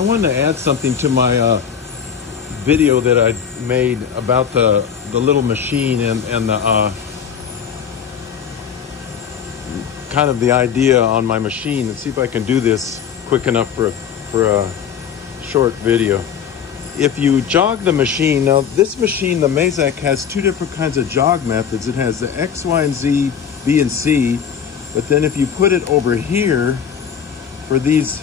I wanted to add something to my video that I made about the little machine and the kind of the idea on my machine, and see if I can do this quick enough for a short video. If you jog the machine, now this machine, the Mazak, has two different kinds of jog methods. It has the X, Y, and Z, B, and C, but then if you put it over here for these,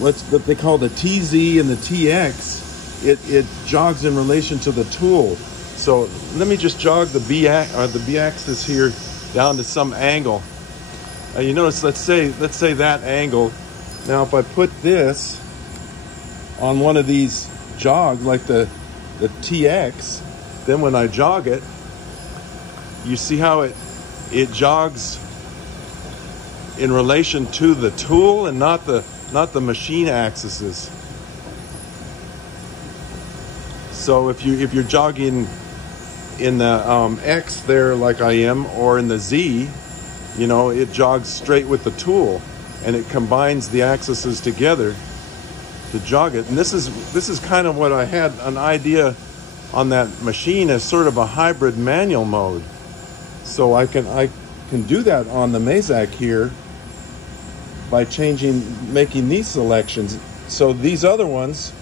what they call the TZ and the TX, it jogs in relation to the tool. So let me just jog the B axis here down to some angle. You notice, let's say that angle. Now if I put this on one of these jogs, like the TX, then when I jog it, you see how it jogs in relation to the tool and not the machine axes. So if you're jogging in the X there like I am, or in the Z, you know, it jogs straight with the tool and it combines the axes together to jog it. And this is kind of what I had an idea on that machine as sort of a hybrid manual mode. So I can do that on the Mazak here by making these selections. So these other ones,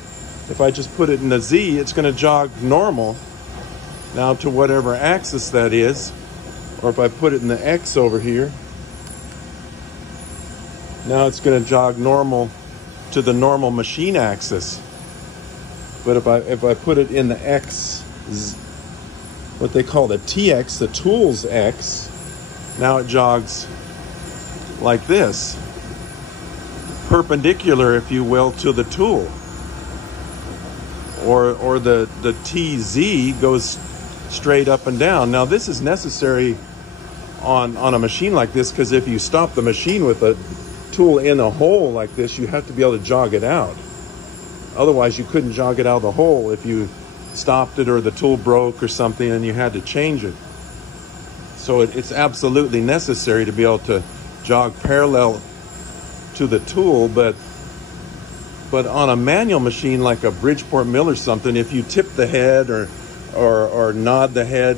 if I just put it in the Z, it's going to jog normal now to whatever axis that is. Or if I put it in the X over here, now it's going to jog normal to the normal machine axis. But if I put it in the X, what they call the TX, the tools X, now it jogs like this, perpendicular, if you will, to the tool. Or the TZ goes straight up and down. Now this is necessary on a machine like this, because if you stop the machine with a tool in a hole like this, you have to be able to jog it out. Otherwise you couldn't jog it out of the hole if you stopped it or the tool broke or something and you had to change it. So it's absolutely necessary to be able to jog parallel to the tool. But on a manual machine like a Bridgeport mill or something, if you tip the head or nod the head,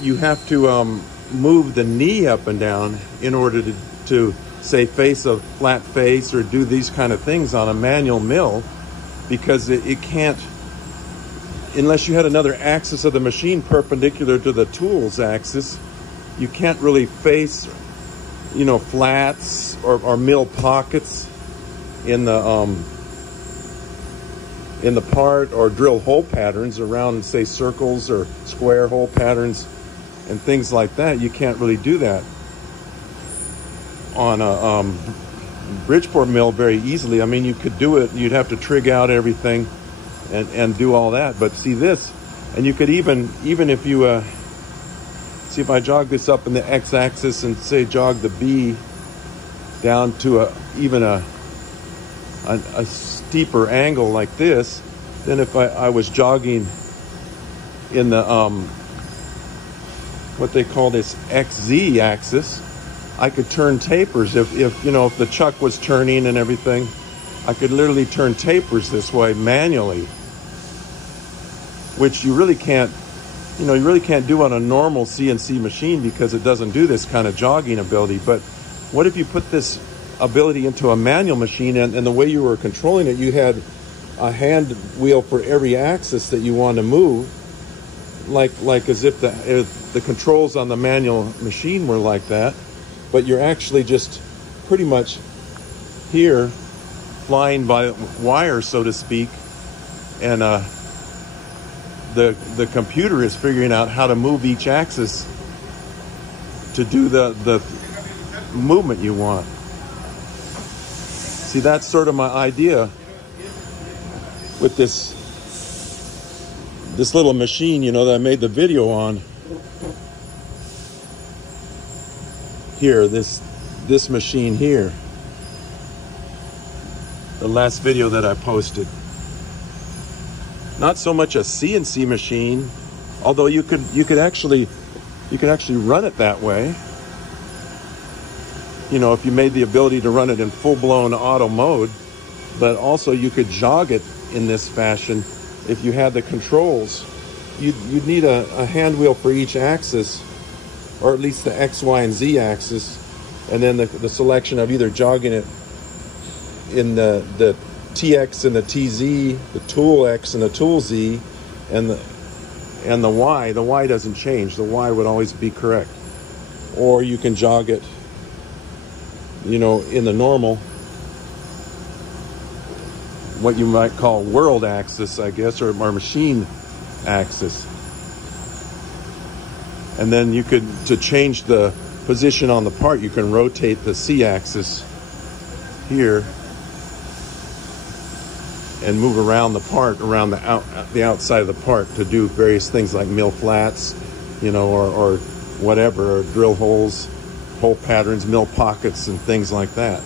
you have to move the knee up and down in order to say face a flat face or do these kind of things on a manual mill, because it can't, unless you had another axis of the machine perpendicular to the tool's axis, you can't really face, you know, flats or mill pockets in the part, or drill hole patterns around, say, circles or square hole patterns and things like that. You can't really do that on a Bridgeport mill very easily. I mean, you could do it, you'd have to trig out everything and do all that. But see this, and you could even if you see, if I jog this up in the x-axis and say jog the B down to even a steeper angle like this, then if I was jogging in the what they call this XZ axis, I could turn tapers. If you know, if the chuck was turning and everything, I could literally turn tapers this way manually, which you really can't, you know, you really can't do on a normal CNC machine because it doesn't do this kind of jogging ability. But what if you put this ability into a manual machine, and the way you were controlling it, you had a hand wheel for every axis that you want to move, like as if the controls on the manual machine were like that, but you're actually just pretty much here flying by wire, so to speak, and the computer is figuring out how to move each axis to do the movement you want. See, that's sort of my idea with this little machine, you know, that I made the video on here, this machine here, the last video that I posted. Not so much a CNC machine, although you could actually run it that way. You know, if you made the ability to run it in full-blown auto mode, but also you could jog it in this fashion. If you had the controls, you'd need a hand wheel for each axis, or at least the X, Y, and Z axis, and then the selection of either jogging it in the TX and the TZ, the tool X and the tool Z, and the Y. The Y doesn't change. The Y would always be correct. Or you can jog it, you know, in the normal, what you might call world axis, I guess, or machine axis. And then you could, to change the position on the part, you can rotate the C axis here and move around the part, around the outside of the part, to do various things like mill flats, you know, or whatever, or drill holes, hole patterns, mill pockets, and things like that.